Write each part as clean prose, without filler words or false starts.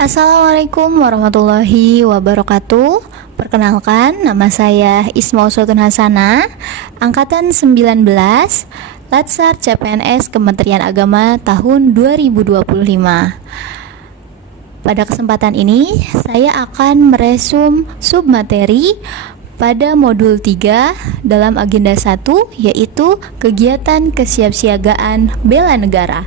Assalamualaikum warahmatullahi wabarakatuh. Perkenalkan, nama saya Ismaul Sultan Hasana, Angkatan 19, Latsar CPNS Kementerian Agama tahun 2025. Pada kesempatan ini, saya akan meresum submateri pada modul 3 dalam agenda 1, yaitu kegiatan kesiapsiagaan bela negara.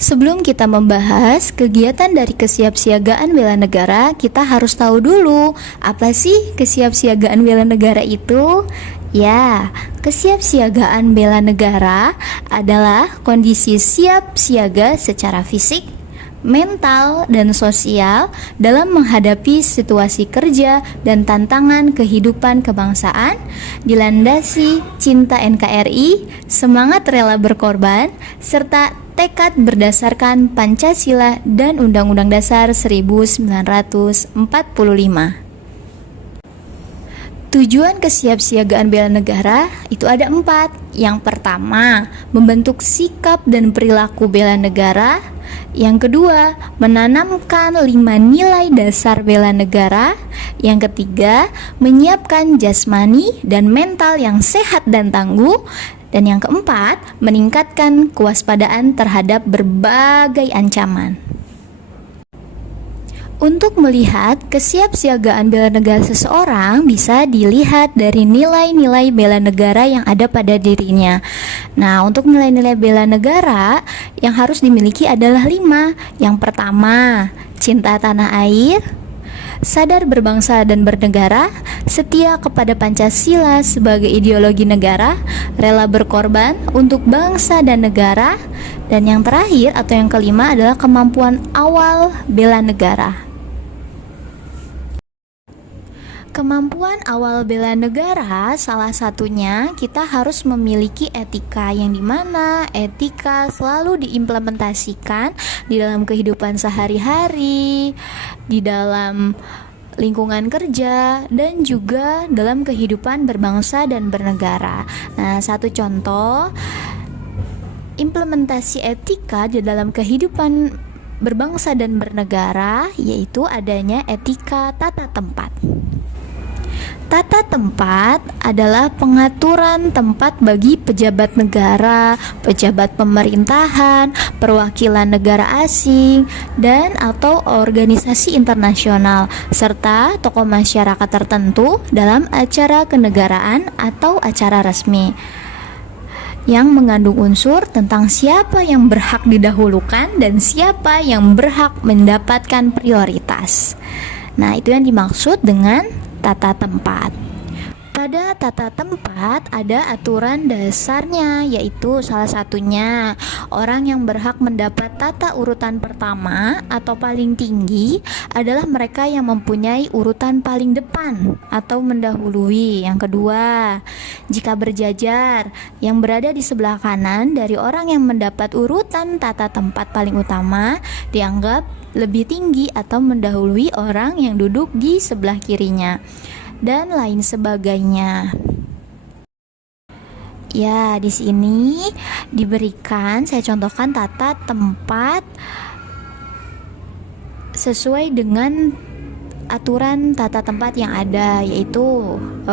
Sebelum kita membahas kegiatan dari kesiapsiagaan bela negara, kita harus tahu dulu apa sih kesiapsiagaan bela negara itu? Ya, kesiapsiagaan bela negara adalah kondisi siap siaga secara fisik, mental, dan sosial dalam menghadapi situasi kerja dan tantangan kehidupan kebangsaan, dilandasi cinta NKRI, semangat rela berkorban, serta tekad berdasarkan Pancasila dan Undang-Undang Dasar 1945. Tujuan kesiapsiagaan bela negara itu ada 4. Yang pertama, membentuk sikap dan perilaku bela negara. Yang kedua, menanamkan 5 nilai dasar bela negara. Yang ketiga, menyiapkan jasmani dan mental yang sehat dan tangguh. Dan yang keempat, meningkatkan kewaspadaan terhadap berbagai ancaman. Untuk melihat kesiapsiagaan bela negara seseorang bisa dilihat dari nilai-nilai bela negara yang ada pada dirinya. Nah, untuk nilai-nilai bela negara yang harus dimiliki adalah 5. Yang pertama, cinta tanah air, sadar berbangsa dan bernegara, setia kepada Pancasila sebagai ideologi negara, rela berkorban untuk bangsa dan negara, dan yang terakhir atau yang kelima adalah kemampuan awal bela negara. Kemampuan awal bela negara salah satunya kita harus memiliki etika, yang dimana etika selalu diimplementasikan di dalam kehidupan sehari-hari, di dalam lingkungan kerja, dan juga dalam kehidupan berbangsa dan bernegara. Nah, satu contoh implementasi etika di dalam kehidupan berbangsa dan bernegara yaitu adanya etika tata tempat. Tata tempat adalah pengaturan tempat bagi pejabat negara, pejabat pemerintahan, perwakilan negara asing, dan atau organisasi internasional, serta tokoh masyarakat tertentu dalam acara kenegaraan atau acara resmi, yang mengandung unsur tentang siapa yang berhak didahulukan dan siapa yang berhak mendapatkan prioritas. Nah, itu yang dimaksud dengan tata tempat. Pada tata tempat ada aturan dasarnya, yaitu salah satunya orang yang berhak mendapat tata urutan pertama atau paling tinggi adalah mereka yang mempunyai urutan paling depan atau mendahului. Yang kedua, jika berjajar, yang berada di sebelah kanan dari orang yang mendapat urutan tata tempat paling utama dianggap lebih tinggi atau mendahului orang yang duduk di sebelah kirinya, dan lain sebagainya. Ya, di sini diberikan, saya contohkan tata tempat sesuai dengan aturan tata tempat yang ada, yaitu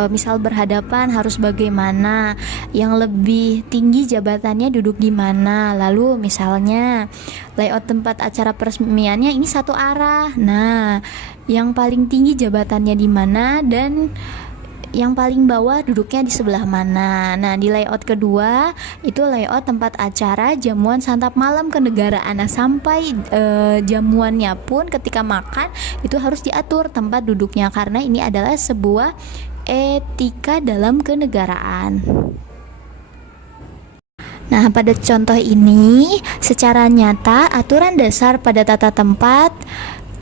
misal berhadapan harus bagaimana, yang lebih tinggi jabatannya duduk di mana, lalu misalnya layout tempat acara peresmiannya ini satu arah. Nah, yang paling tinggi jabatannya di mana dan yang paling bawah duduknya di sebelah mana. Nah, di layout kedua itu layout tempat acara jamuan santap malam kenegaraan. Nah, sampai jamuannya pun ketika makan itu harus diatur tempat duduknya, karena ini adalah sebuah etika dalam kenegaraan. Nah, pada contoh ini secara nyata aturan dasar pada tata tempat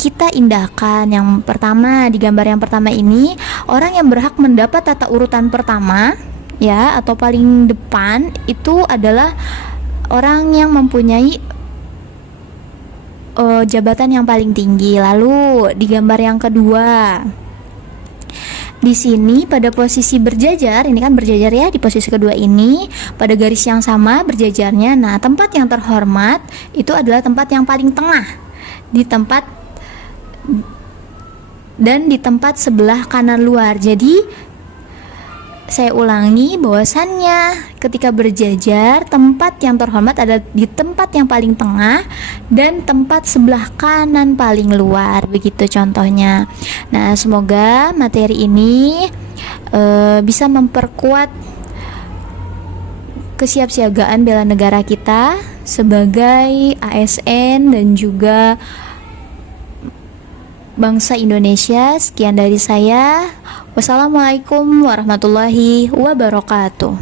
kita indahkan. Yang pertama, di gambar yang pertama ini, orang yang berhak mendapat tata urutan pertama ya atau paling depan itu adalah orang yang mempunyai jabatan yang paling tinggi. Lalu di gambar yang kedua, di sini pada posisi berjajar, ini kan berjajar ya, di posisi kedua ini pada garis yang sama berjajarnya. Nah, tempat yang terhormat itu adalah tempat yang paling tengah. di tempat sebelah kanan luar. Jadi saya ulangi bahwasannya ketika berjajar, tempat yang terhormat adalah di tempat yang paling tengah dan tempat sebelah kanan paling luar. Begitu contohnya. Nah, semoga materi ini bisa memperkuat kesiapsiagaan bela negara kita sebagai ASN dan juga bangsa Indonesia. Sekian dari saya. Wassalamualaikum warahmatullahi wabarakatuh.